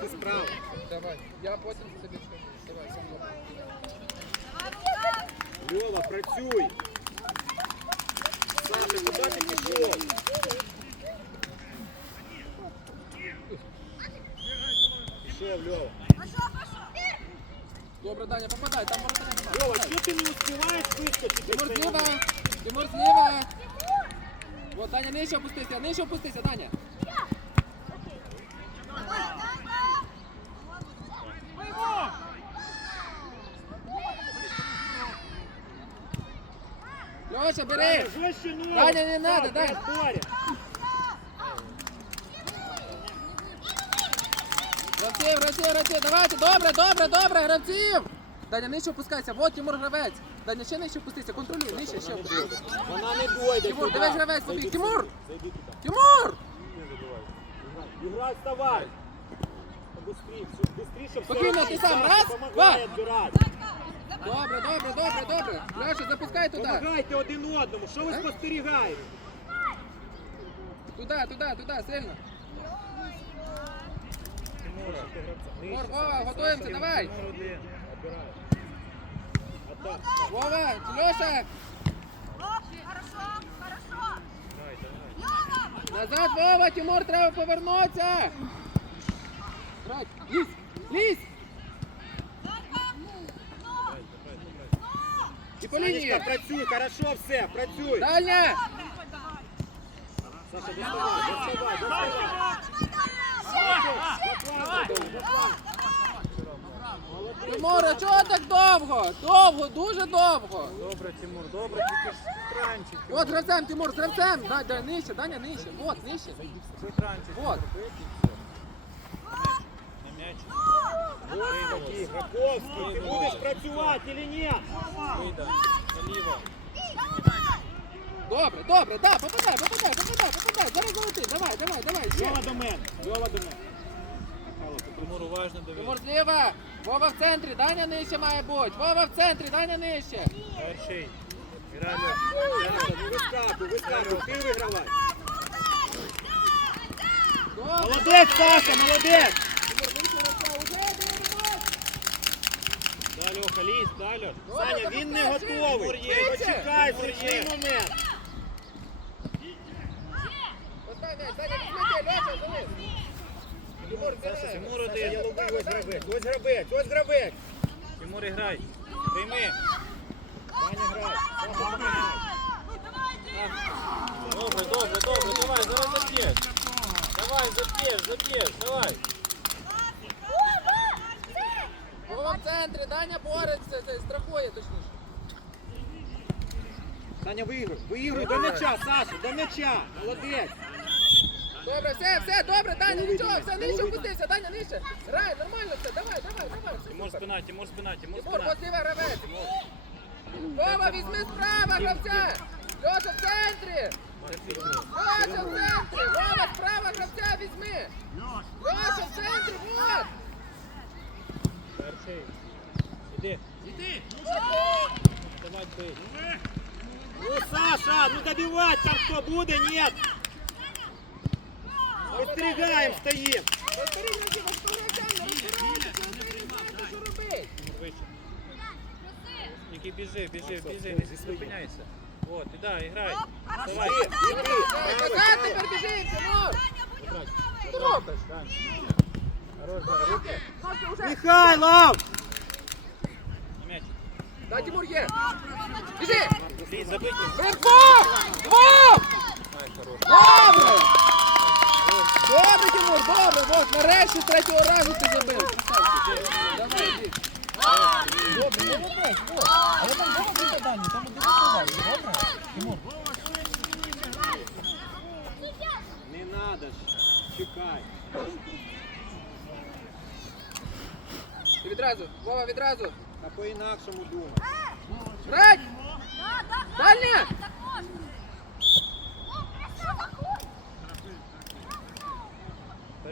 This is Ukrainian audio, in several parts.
Ти справа. Давай. Я потім тобі скажу. Давай, сам. Льова, працюй. Саша, куди ти пішов? Пішов, Льова. Добре, Даня, попадай, там немає. Льова, Попадай. що ти не успіваєш вискочити? Тимур зліва! Тимур зліва! Вот, Даня, нижче опустися, нижче опустися, Даня! Леша, бери! Жестче ногу. Даня, не надо, Так, Даня. Боря. Гравців, гравців, гравців, давайте, добре, добре, добре, гравців! Даня, нижче опускайся, вот Тимур гравець. Даня, ще нижче опустися, контролюй, нижче, ще опустися. Вона не дойде Тимур, туди. дивись, гравець побіг. Зайди Тимур! сюди, Зайди туди. Тимур! Играй, вставай. Быстрее, быстрее, чтобы Спокійно, ти сам. Раз, Помогай два. Добре, добре, добре, добре. Леша, запускай туди. Помагайте один одному. Що ви спостерігаєте? Туди, туди, туди, сильно. Тимур, Вова, готуємося, давай. Атак. Вова, Леша, назад, Вова, Тимур, треба повернутися. Лізь, лізь. Лінії. Санечка, працюй, хорошо все, працюй. Дальня. Саша, доставай, доставай, доставай. Тимура, чого так довго? Довго, дуже довго. Добре, Тимур, добре, тільки ж транчик. От гравцем, Тимур, гравцем. Дай, дай, нижче, Даня, нижче. Вот, нижче. Це транчик. Вот. На м'яч. Господи, Раковський, ти будеш працювати чи ні? Наліво. Добре, добре, да, попадай, попадай, попадай, попадай. Зараз золотий. Давай, давай, давай, ще. Льова до мене, Льова до мене. Тимур уважно дивись. Тимур зліва. Вова в центрі, Даня нижче має бути. Вова в центрі, Даня нижче. Перший. Грай. Вискакуй, вискакуй, ти вигравай. Добре. Молодець, Саша, молодець. Тимур, нижче гравця, уже беремо. Да, Льоха, лізь, да, Саня, він не готовий. Почекай, зручний момент. Саша. Тимур один. ось гравець, ось гравець, ось гравець. Тимур, іграй. Прийми. Саня, грай. Саша, допомагай. Добре, добре, добре, давай, зараз заб'єш. Давай, заб'єш, заб'єш, давай. Вова в центрі, Даня бореться, це, страхує точніше. Саня, виграв, виграв до м'яча, Саша, до м'яча. Молодець. Добре, все, все, добре, Даня, нічого, все, нижче опустися, Даня, нижче. Грай, нормально все, давай, давай, давай. все, Тимур супер. спина, Тимур спина, Тимур Тимур, спина. возліва гравець. Вова, візьми справа гравця. Льоша в центрі. Льоша в центрі. Вова, справа гравця візьми. Льоша в центрі, вот. Перший. Іди. Іди. Давай, бий. Ну, Саша, ну добивать там кто буде, нет. Остерігаємо, стоїм. Тимур. Тільки біжи, біжи, біжи, не зупиняйся. Вот, іда, іграй. Давай. Іди, іди. Назад тепер біжи, Тимур. Забрать. Що ти робиш? Хорош, давай, руки. Ножки вже. Михайлов! На м'яч. Да, Тимур є. Біжи. Ай, хорош. Добре! Добре, Тимур, добре, вот, нарешті третього разу ти забив. Добре, молодець. Але там добре задання, там один задання, добре? Тимур, Не надо ж, чекай. Ти відразу, Вова, відразу. А по-інакшому думай. Грать! Дальня!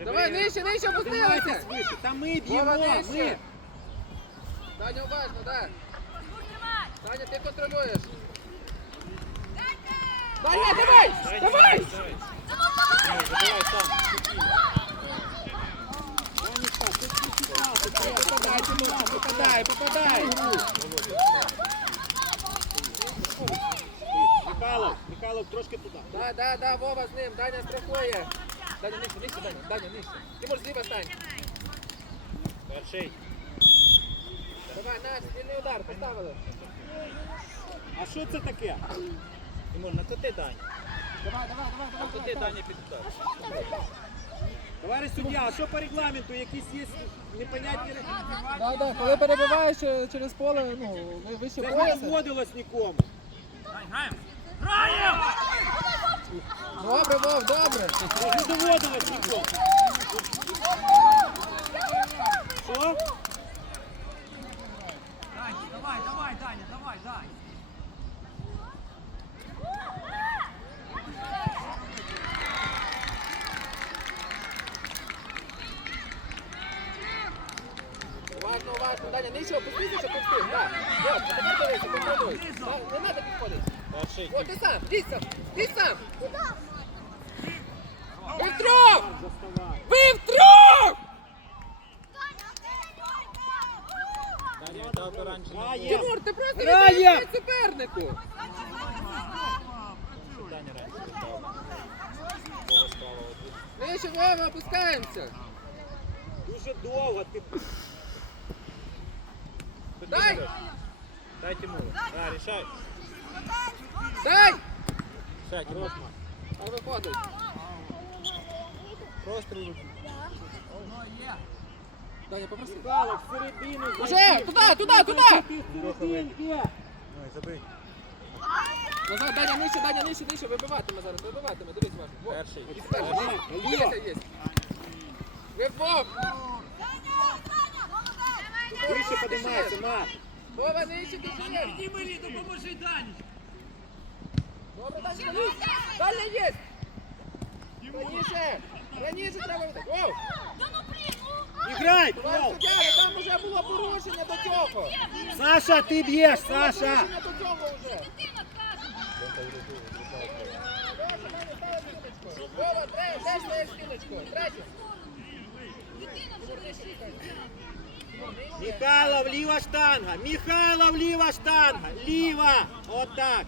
Давай, нижче, нижче опустилися. та ми б'ємо, ми. Даня, уважно, да. Даня, ти контролюєш. Даня, давай! Давай, Давай! давай. Давай, забивай сам. Санечка, Попадай, Тимур, попадай, попадай. Михайлов, Михайлов, трошки туди. Да, да, да, Вова з ним, Даня страхує. Даня, нижче, нижче, Даня, Даня, нижче. Тимур, зліва стань. Перший. Давай, на, спільний удар, поставили. А що це таке? Тимур, на то ти Даня. Давай, давай, давай, На то ти Даня під удар. Товариш суддя, а що по регламенту? Якісь є непонятні регламенти? Да, да, коли перебиваєш е, через поле, ну, ви- вище Це не пояса. доводилось нікому. Добре, Вов, добре. Це не доводилось нікому. Що? Давай, давай, Даня, давай, дай. Уважно, Даня, нижче опустися, ти. Так. Вот, тепер дивися, контролюй. Не треба підходити. О, ти сам, лізь сам, лізь сам. Ви втрьох! Ви втрьох! Тимур, ти просто віддаєш супернику. Нижче, Вова, опускаємося. Дуже довго ти. Тут Дай! Тимур. Дай Тимуру. Да, рішай. Дай! Рішай, Тимур. А виходить. Простріл. Даня, попроси. Михайлов, всередину. Уже, туди, туди, туди! Серединки. Ой, забий. Назад, Даня, нижче, Даня, нижче, нижче, вибиватиме зараз, вибиватиме, дивись. Во. Перший. І тепер, Дивися, є. Вибов! Вище подимайся, Марк. Вова, нижче, ти ще. Іди, Мелі, допоможи Дані. Добре, Даня, лізь. Дальня є. Раніше, раніше треба видати. Воу! Іграй, але там вже було порушення до цього. Саша, ти б'єш, Саша. порушення до цього вже. Вова, тре- де стоїш стіночкою? Третю. Михайлов, ліва штанга. Михайлов, ліва штанга. Ліва. Отак.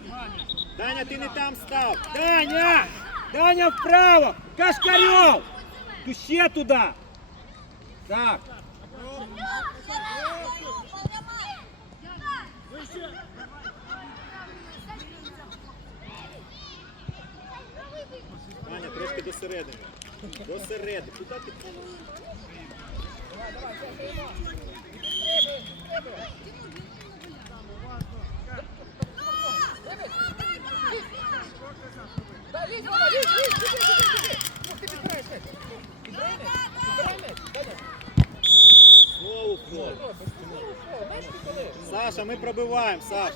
Даня, ти не там став. Даня! Даня вправо. Кашкарьов. Ту ще туди. Так. Даня, трошки до середини. До середини. Куди ти? Саша, ми пробиваємо, Саша.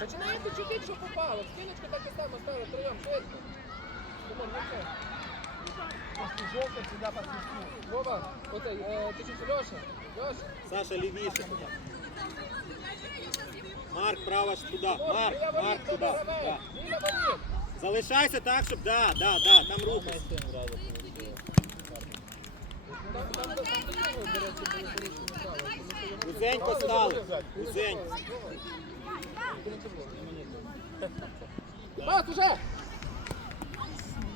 Починаєте чутити, що попало. Стіночку так і само ставили втроєм, швидко. Тимон, ну все. Вова, оцей, е, ти чуть Льоша, Льоша. Саша, лівіше. Марк, право ж туди. Марк, Марк туди. Да. Залишайся так, щоб да, да, да, там рухайся. Тим зразу получив. Там, там, там, там до цього, до речі, були порушення права. Узенько стали. Узенько. Пас уже!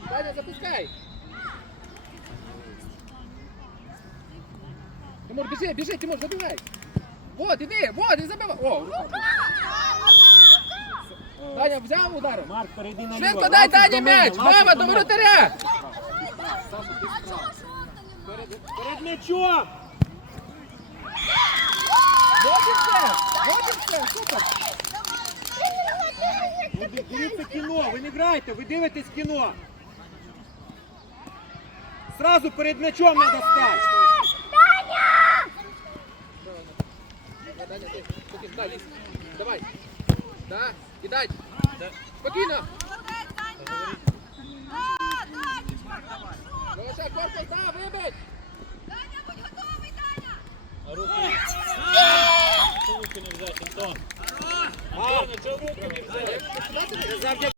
Даня, запускай! Тимур, біжи, біжи, Тимур, забивай! Вот, іди, вот, і забивай! О. Даня, взяв удар! Марк, перейди на Швидко дай Дані м'яч! Вова, до воротаря! Перед м'ячом! Вот і все! Вот і все, супер! Ну, ди- дивіться кіно, ви не граєте, ви дивитесь кіно. Сразу перед м'ячом треба стати. Даня, ти, лізь. Давай. Да, кидай. Спокійно. Леша, корпус, да, вибить. А руки. Руки не взяти, Антон? Антон, а чого руки не взяти?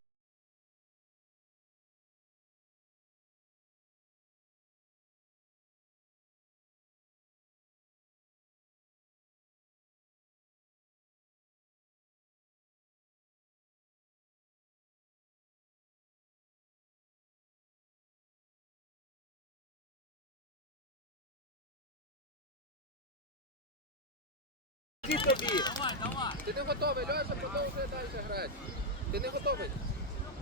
Це тобі? Давай, давай. Ти не готовий, Льоша, продовжує далі грати. Ти не готовий.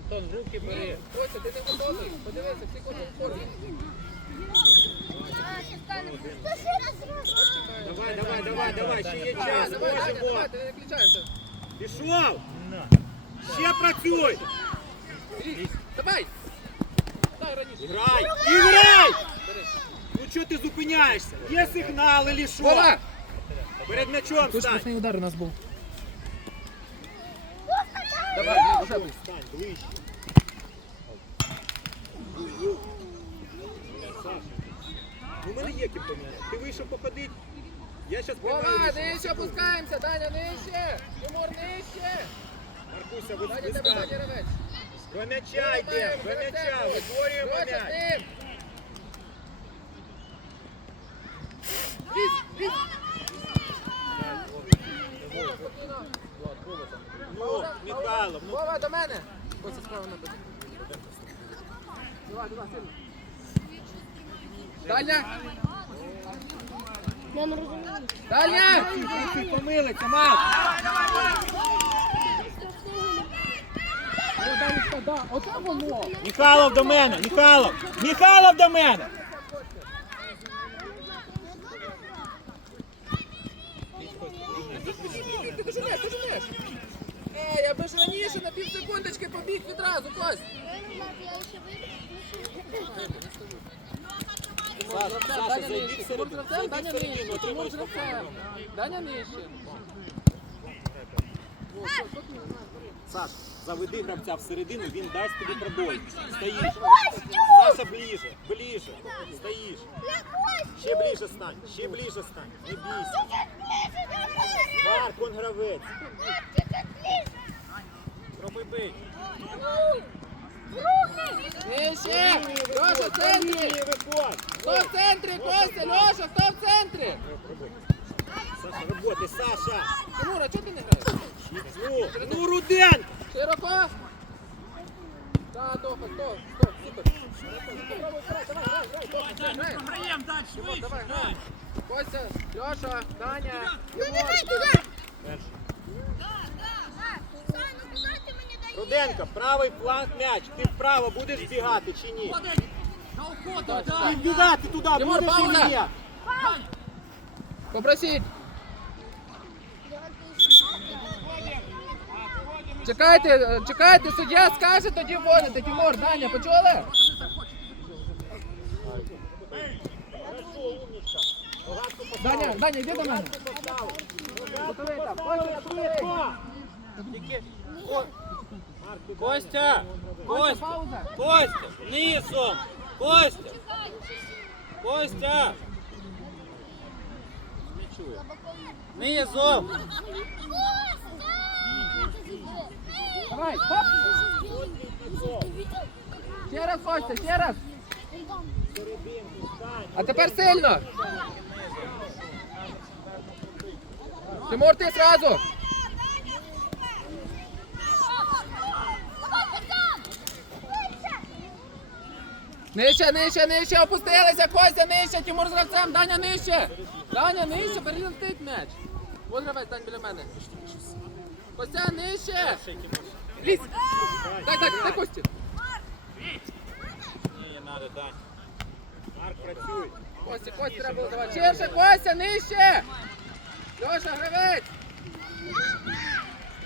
Антон, в руки бери. Костя, ти не готовий. Подивися, всі кожен в формі. Давай, давай, давай, давай, ще є час, давай, давай, ти не включаєшся. Пішов! Ще працюй! Давай! Дай раніше. Грай! І грай! Ну чого ти зупиняєшся? Є сигнали? Вова! Перед м'ячом стань. удар у нас був. Давай, вже близько. Стань, ближче. Ну мене є ким поміняти. Ти вийшов походити. Я зараз Вова, нижче опускаємося, Даня, нижче! Тимур, нижче! Маркуся, ви Даня, тебе. До м'яча йде, до м'яча, витворюємо м'яч. з ним! Лізь, лізь! Спокійно. Ну, Михайлов, ну Вова, до Давай, давай, сильно. Даня! Даня! ти помилиться, Мак! Ну, Данечка, да, оце воно! Михайлов до мене, Михайлов! Михайлов до мене! Ти доженеш, доженеш! Ей, аби ж раніше на пів секундочки побіг відразу, Кость! Даня Гравцем, Даня Тимур нижче. Саш, заведи гравця всередину, він дасть тобі пробой. Стоїш. Саша ближе, ближе. Стоїш. Ще ближе стань, ще ближе стань. Не бійся. Марк, он гравець. Пробуй бить. Нижче! Льоша, в центрі! Хто в центрі, Костя? Льоша, хто в центрі? Саша, роботи, Саша. Тимур, а чого ти не граєш? Ну, ну Руденко. Широко! Да, Тоха, стоп, стоп, супер. Давай, давай, давай, давай, Тоха, грай. Програем дальше, Тимур, выйди. давай, Давай. грай. Костя, Льоша, Даня, Тимур. Руденко, правий фланг м'яч. Ти вправо будеш бігати чи ні? Так, Ти бігати туди, Тимур, будеш чи пауза. ні? Попросіть. Чекайте, е, чекайте, суддя скаже, тоді вводите. Тимур, Даня, почули? Даня, Даня, йди до мене. Готовий там. Костя, готовий. Костя! Костя, Костя! Костя! Низом! Костя! Костя! Низом! Давай, стоп. Ще раз, Костя, ще раз. А тепер сильно. Тимур, ти сразу. Нижче, нижче, нижче, опустилися, Костя, нижче, Тимур з гравцем, Даня нижче. Даня нижче, перелетить м'яч. Ось гравець, Дань біля мене. Костя, нижче. Лізь. Дай, дай, дай Кості. Ні, надо, Дань. Марк, працюй. Костя, Костя, треба було давати. Ширше, Костя, нижче. Льоша, гравець.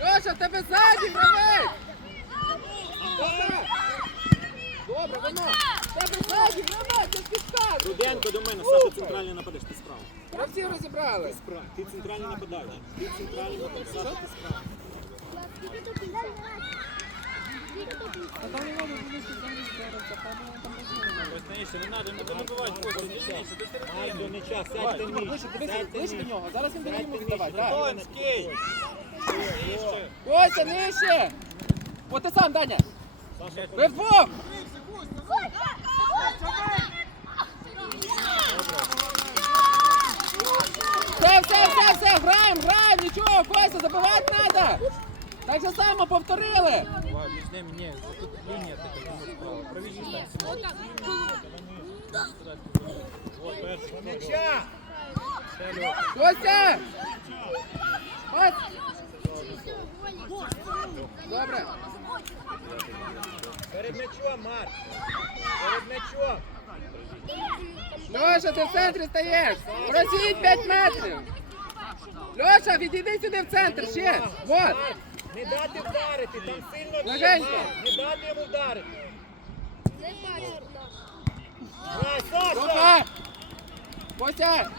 Льоша, в тебе ззаді гравець. Добре. Добре, воно. В тебе ззаді гравець, я ж. Руденко до мене, Саша центральний нападеш, ти справа. Гравців розібрали. Справа. Ти центральний нападаєш. Ти центральний нападаєш. Саша, ти справа. Нижче, не надо, не добивати Костя, нижче, нижче, до Марк, до середини. сядьте Ближче, нижче. дивися, Сядьте ближче до нижче. нього. Зараз він буде йому. Донський! Нижче! Костя, нижче. От ти сам, Даня. Ви вдвох. Все, все, все, все, граємо, граємо, нічого, Костя, забивати треба. Так же само повторили. Між ними, ні, тут лінія така, Вот, перший. М'яча. Костя! Добре. Перед м'ячом, Марк. Перед м'ячом. Льоша, ти в центрі стаєш! Просіть 5 метрів! Льоша, відійди сюди в центр, ще! Вот! Не дати вдарити, там сильно Легенько. Не дати йому вдарити. Грай, Саша! Опа! Костя!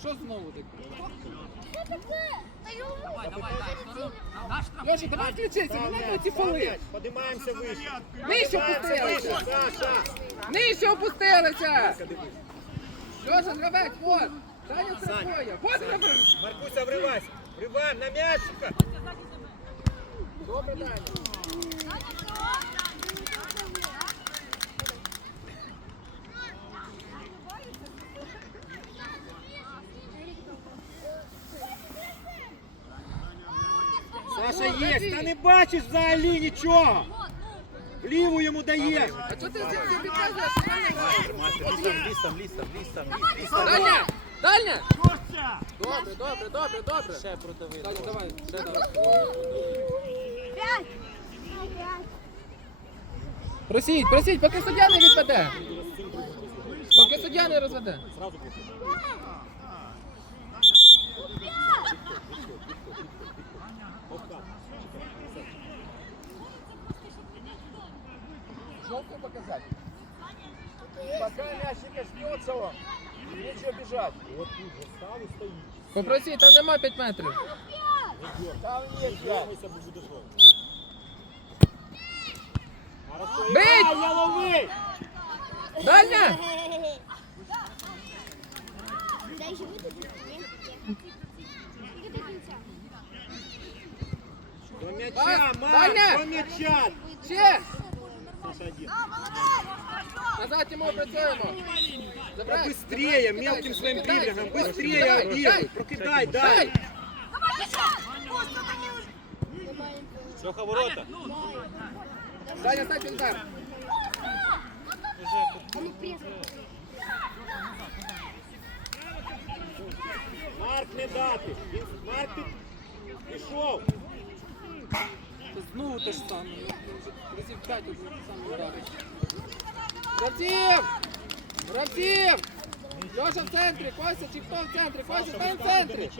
Що знову таке? Давай, давай, штраф. Льоша, давай включися, не треба ці фоли! Подимаємося вище. Нижче опустилися! Нижче опустилися! Льоша, гравець, вот! Таня страхує! Вот гравець! Маркуся, вривайся. Вриваємо на м'ячика. Добре, Таня! Саша є, та не бачиш взагалі нічого. Вліву йому даєш. А чого ти підказуєш, ліс там, ліс там, ліс там. Дальня! Дальня! Добре, добре, добре, добре. Ще продавив. Даня, давай, ще давай. Просіть, просіть, поки суддя не відведе. Поки суддя не розведе. Желтую мяч не коснется он, нечего бежать. От тут же став і стоїть. Попросіть, там нема 5 метрів. Там жовтий. Хорошо, Бить! Я лови! Дальня! До м'яча, Марк, Даня! до м'яча. Ще! Саша, один. Назад йому працюємо. Да Забирай. быстрее, забирай, мелким своим кидай, дриблингом, кидай, быстрее кидай, объехай, прокидай, дай. Дай! Льоха, ворота. Даня, стань удар. Уже тут. А ну пресс. Марк не дати. Він, Марк ти пішов. Знову те ж саме. Разів 5 уже саме ударить. Гравців! Гравців! Льоша в центрі, Костя, чи хто в центрі? Костя, стань в центрі!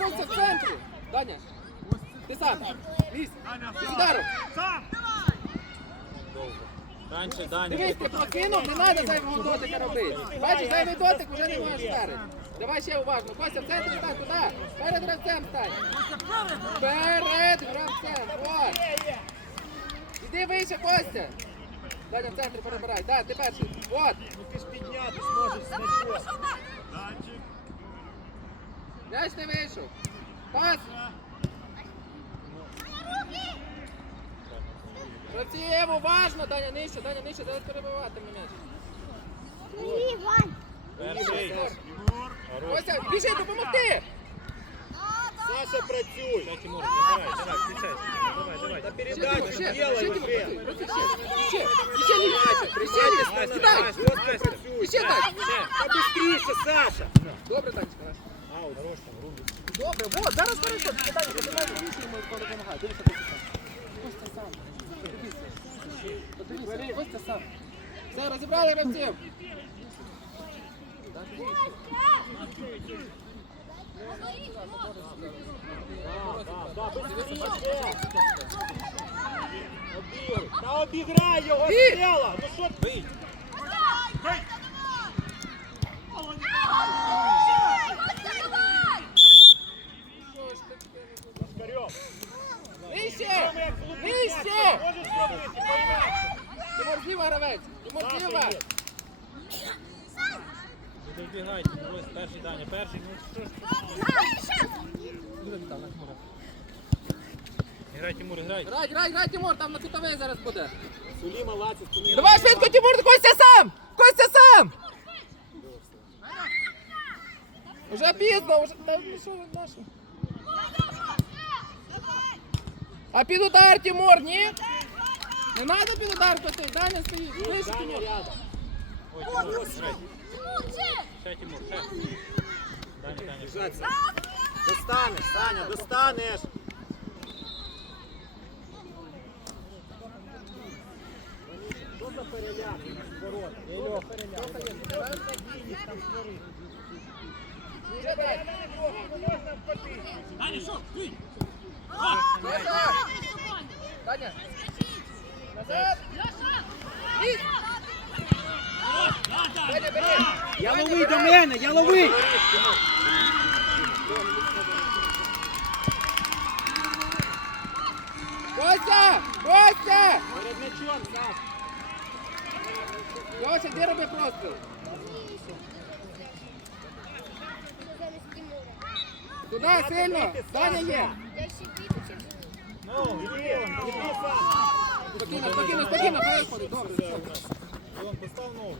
Костя в центрі! Даня! Ти сам! Лізь! Ти ударом! Довго. Даня. Дивись, ти прокинув, не треба зайвого дотика робити. Бачиш, зайвий дотик вже не можеш старити. Давай ще уважно. Костя, в центрі стань, туди. Перед гравцем стань. Перед гравцем. Вот. Іди вище, Костя. Даня, в центрі перебирай. Да, ти перший. Вот. Ну ти ж підняти зможеш з м'ячом. М'яч не вийшов. Пас. Гравців, уважно. Даня, нижче, Даня, нижче. Зараз перебивати м'яч. Іван. Перший. Костя, біжи, допомогти. Саша, працюй. Дай, Тимур, давай, давай, включайся. Давай, давай. На Ще, передачу ще, делай ще, уже. Тимур, працюй, ще, ще, ще не бачу, присядь, Настя, сідай, Настя, Жорстко Настя. працюй. ще так. Та быстріше, Саша. Добре, Танечка, наш. Аут. Хорош там, руки. Добре, вот, зараз хорошо, питання, подавай рішення, йому допомагає. Дивися, Костя сам. Костя сам. Подивися. Подивися, Костя сам. Все, розібрали гравців. Да, да, быстріше. Обігруй. Та обіграй його Ти! тіло. Ну що ти? Бий. Шкарьов. Нижче! Ми як глупі Нижче! Можеш зробити по-інакше. Тимур зліва гравець. Тимур Саша ну, ось перший Даня, перший, ну що ж. Грай, Тимур, грай. Грай, грай, грай, Тимур, там на кутовий зараз буде. Суліма Лацис поміняв. Давай швидко, Тимур, Костя сам! Костя сам! Уже пізно, уже... Та ну що ви? А під удар, Тимур, ні? Не треба під удар пити, Даня стоїть. Даня Тимур. рядом. Ой, Тимур, грай. Ще, Тимур, ще. Даня, Даня. Біжаться. Достанеш, Саня, достанеш. Що за переляк? Ворот. Ільо, Назад. Даня. Назад. Лізь. Бери. Яловий до мене, яловий! Костя! Костя! Перед м'ячом, Саш. Костя, де роби простріл? Туди, сильно! Даня є! Ну, іди, іди виходить, добре. Леон, постав ногу.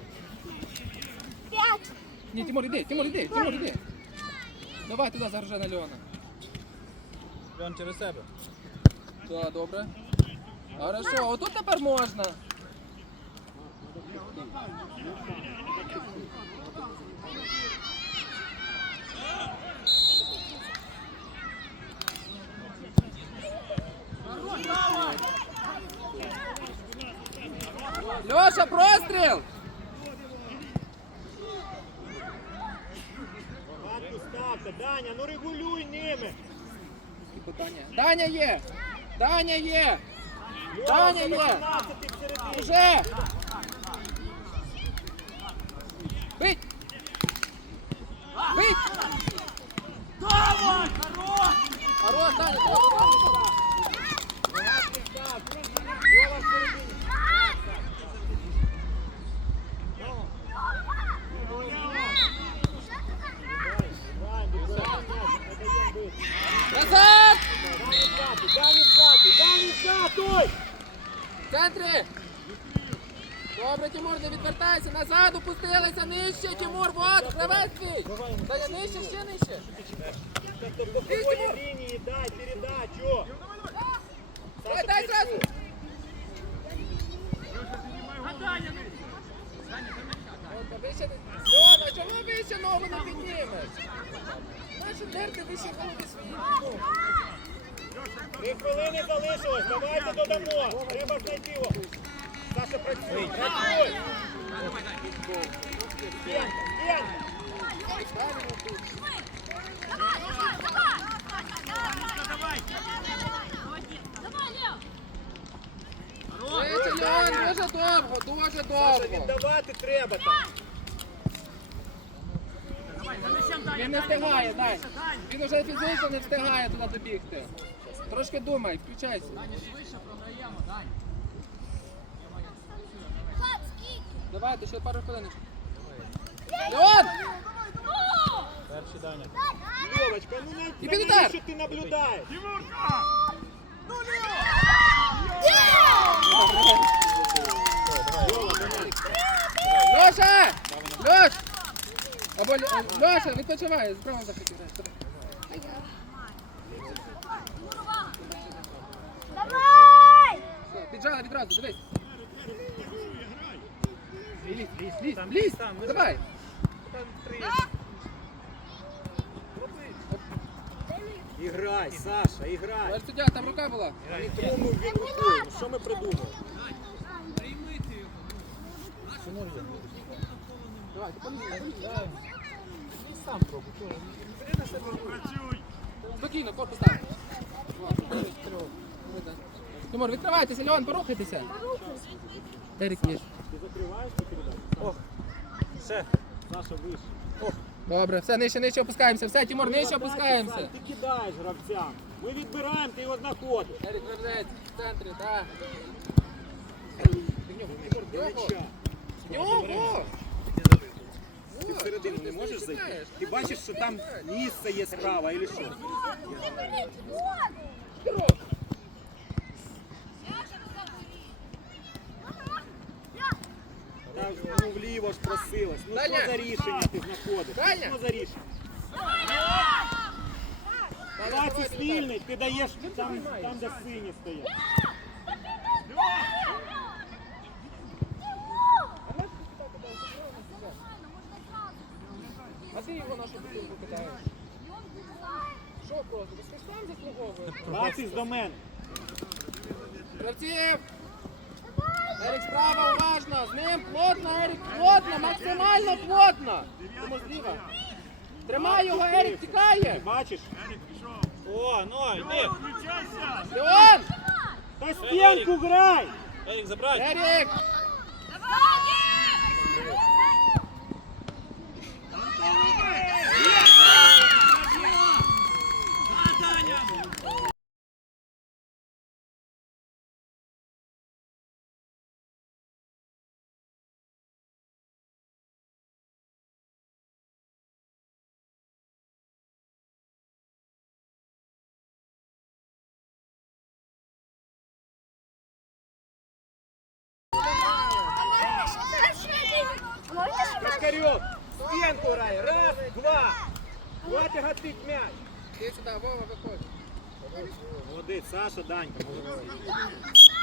П'ять. Ні, Тимур, іди, Тимур, іди, Тимур, іди. Давай туди загружай на Леона. Леон, через себе. Так, добре. Хорошо, отут тепер можна. Леша, простріл! Ставте, Даня, ну регулюй ними. Даня є! Даня є! Даня є! 18. Уже! Бить! Давай! Хорош! Даня, давай, Багато став. Льова всередині. Граємо, відбираємо м'яч, не даємо бити. Назад! Дані вкати, Дані вкати, Дані вкатуй! В центрі! Добре, Тимур, не відвертайся, назад опустилися, нижче, Тимур, вот, гравець твій! Даня, нижче, ще нижче! Так то по боковой линии дай передачу. Дай, дай зразу! Ой, вище не- Льона, чому вище ногу не піднімеш? Дерти вище голови свої. Три хвилини залишилось, давайте додамо. Треба знайти його. Саша, працюй, працюй. Стенка, стенка. Вище, Льон, дуже довго, дуже Саша, довго. віддавати треба там. Він не встигає, дай. Він вже фізично не встигає туди добігти. Трошки думай, включайся. Давайте, ще пару хвилин. Льон! Перший Даня. Льовочка, ну І на, під удар. що ти наблюдаєш? Льоша! Льоша, відпочивай, справа захотів. Давай! Все, Піджали відразу, дивись. Лізь, лізь, лізь, Там, лізь, давай. Там три. Іграй, Саша, іграй. Валь суддя, там рука була. Тронув він рукою. Що ми придумали? Давай, ти. Спокійно, корпус там. Тимур, відкривайтеся, Леон, порухайтеся. Ерік є. Ти закриваєш цю передачу? Ох. Ще. Саша, вище. Добре, все, нижче, нижче опускаємося. Все, Тимур, нижче опускаємося. Ти кидаєш гравцям. Ми відбираємо, ти його знаходиш. Ерік, вернець, в центрі, так. До м'яча. Нього! Ти всередину не можеш зайти? Ти бачиш, що там місце є справа, або що? Так, ну вліво ж просилась. Ну що за рішення ти знаходиш? Що за рішення? Давай це спільний, ти даєш там, там де сині стоять. Що просто? Безкоштовно заслуговує? Братись до мене. Гравців! Ерік справа уважно! З ним плотно, Ерік, плотно, максимально плотно! Тому зліва. Тримай його, Ерік тікає! Бачиш? О, ну, йди. Леон! Та стінку грай! Ерік, забрать. Ерік! Кашкарьов, Стенку рай! Раз, два! Хватит гатить м'яч! Іди сюди, Вова, виходь. Молодець, Саша, Данька, молодець.